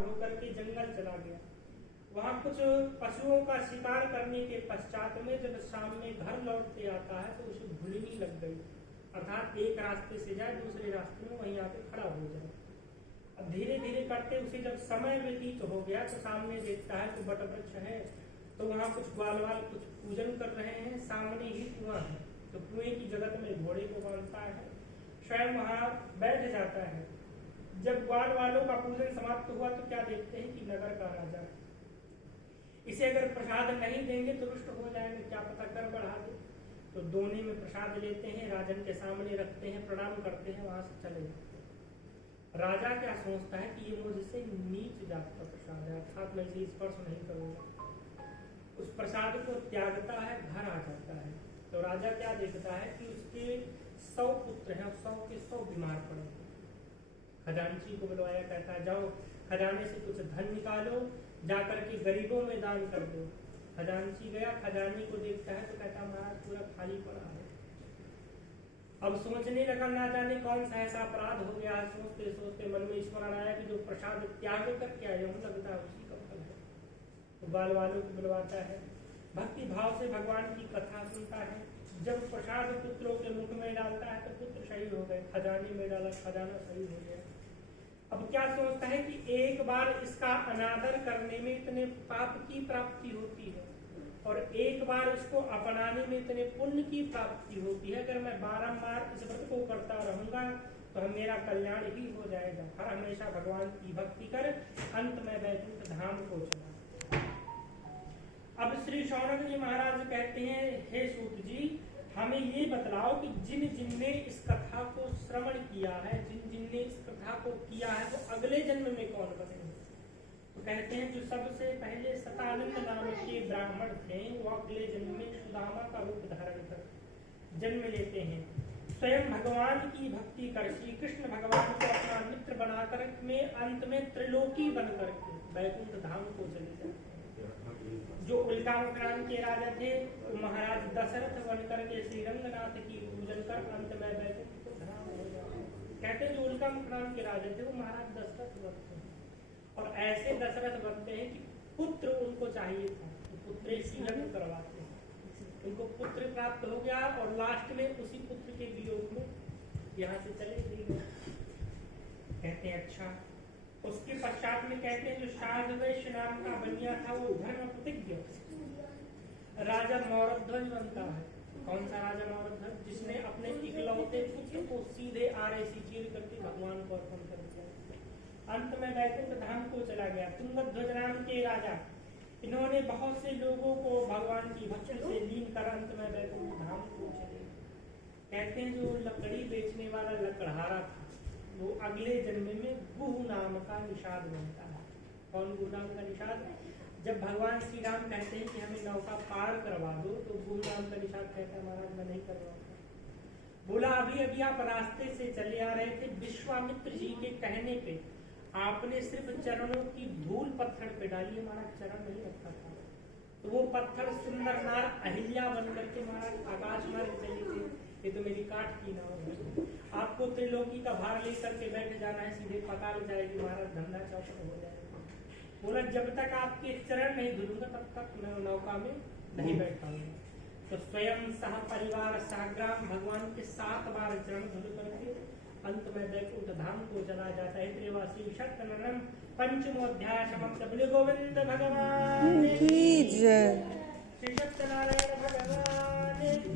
होकर के जंगल चला गया। वहां कुछ पशुओं का शिकार करने के पश्चात में जब शाम में घर लौटते आता है तो उसे भूलनी लग गई, अर्थात एक रास्ते से जाए दूसरे रास्ते में वहीं आके खड़ा हो जाए। अब धीरे धीरे करते उसे जब समय व्यतीत हो गया तो सामने देखता है कि वटवृक्ष है, तो वहाँ कुछ ग्वालवाल कुछ पूजन कर रहे हैं, सामने ही कुआं है, तो कुएं की जगत में घोड़े को बांधता है, स्वयं वहां बैठ जाता है। जब ग्वाल वालों का पूजन समाप्त हुआ तो क्या देखते हैं कि नगर का राजा, इसे अगर प्रसाद नहीं देंगे तो रुष्ट हो जाएंगे, क्या पता कर बढ़ा दे। तो दोने में प्रसाद लेते हैं, राजन के सामने रखते हैं, प्रणाम करते हैं, वहां से चले जाते हैं। राजा क्या सोचता है कि ये मुझसे नीच जात का प्रसाद है, अर्थात मैं इसे स्पर्श नहीं करूंगा। उस प्रसाद को त्यागता है, घर आ जाता है। तो राजा क्या देखता है कि उसके 100 पुत्र हैं, 100 के 100 बीमार पड़े। खजांची को बुलवाया, कहता है जाओ खजाने से कुछ धन निकालो, जाकर के गरीबों में दान कर दो। खजांची गया, खजानी को देखता है तो कहता महाराज पूरा खाली पड़ा है। अब सोचने लगा ना जाने कौन सा ऐसा अपराध हो गया। सोचते सोचते मन में स्मरण आया कि जो प्रसाद त्याग करके आया हूँ लगता है उसी का फल है। तो बाल वालों को बुलवाता है, भक्ति भाव से भगवान की कथा सुनता है। जब प्रसाद पुत्रों के मुख में डालता है तो पुत्र सही हो गए, खजाने में डाला खजाना सही हो गया। अब क्या सोचता है कि एक बार इसका अनादर करने में इतने पाप की प्राप्ति होती है और एक बार इसको अपनाने में इतने पुण्य की प्राप्ति होती है। अगर मैं बारंबार इस व्रत को करता रहूंगा तो मेरा कल्याण ही हो जाएगा। हर हमेशा भगवान की भक्ति कर, अंत में वैकुंठ धाम को चला। अब श्री शौनक जी महाराज कहते हैं, हे सूत जी हमें ये बतलाओ कि जिन जिन ने इस कथा को श्रवण किया है, जिन जिन ने इस कथा को किया है, वो अगले जन्म में कौन बनेंगे। तो कहते हैं जो सबसे पहले सतानंद नाम के ब्राह्मण थे वो अगले जन्म में सुदामा का रूप धारण कर जन्म लेते हैं। स्वयं भगवान की भक्ति कर श्री कृष्ण भगवान को अपना मित्र बनाकर में अंत में त्रिलोकी बन करके वैकुंठ धाम को चले जाते हैं। जो उल्कामक्रांत के राजा थे वो महाराज दशरथ बनकर के श्री रंगनाथ की पूजन कर अंत में वैकुंठ धाम हो जाते। कहते हैं जो उल्कामक्रांत के राजा थे वो महाराज दशरथ बनते हैं और ऐसे दशरथ बनते हैं कि पुत्र उनको चाहिए था तो पुत्र शीलन करवाते हैं। उनको पुत्र प्राप्त हो गया और लास्ट में उसी पुत्र के वियोग में यहाँ से चले गए। कहते हैं अच्छा। उसके पश्चात में कहते हैं जो शार्दवैश्य नाम का बनिया था वो धर्म प्रतिज्ञ राजा मौरध्वज बनता है। कौन सा राजा मौरध्वज? जिसने अपने इकलौते पुत्र को सीधे आरे से चीर करके भगवान को अर्पण कर दिया। अंत में वैकुंठ धाम को चला गया। तुंगध्वज नाम के राजा, इन्होंने बहुत से लोगों को भगवान की भक्ति से लीन कर अंत में वैकुंठ धाम को चले। कहते हैं जो लकड़ी बेचने वाला लकड़हारा था वो अगले जन्म में गुह नाम का निषाद बनता है। कौन गुह नाम का निषाद? जब भगवान श्री राम कहते हैं कि हमें नौका पार करवा दो तो गुह नाम का निषाद कहता है महाराज मैं नहीं करवाऊंगा। बोला अभी अभी आप रास्ते से चले आ रहे थे, विश्वामित्र जी के कहने पे आपने सिर्फ चरणों की धूल पत्थर पे डाली, महाराज चरण नहीं रखा था। तो वो पत्थर सुंदर नार अहिल्या बन करके महाराज आकाश मार्ग चली थी। ये तो मेरी काठ की नाव है, आपको त्रिलोकी का भार लेकर के बैठ जाना है, सीधे पाताल जाएगी महाराज, धंधा चौपट हो जाएगा। बोला जब तक आपके चरण नहीं धुलूंगा तब तक मैं नौका में नहीं बैठाऊंगा। तो स्वयं सह परिवार साग्राम भगवान के 7 बार चरण धुल करके अंत में वैकुंठ धाम को चला जाता है। त्रिवासी शतनम पंचमो अध्याय समाप्त। गोविंद भगवान की जय। श्री सत्यनारायण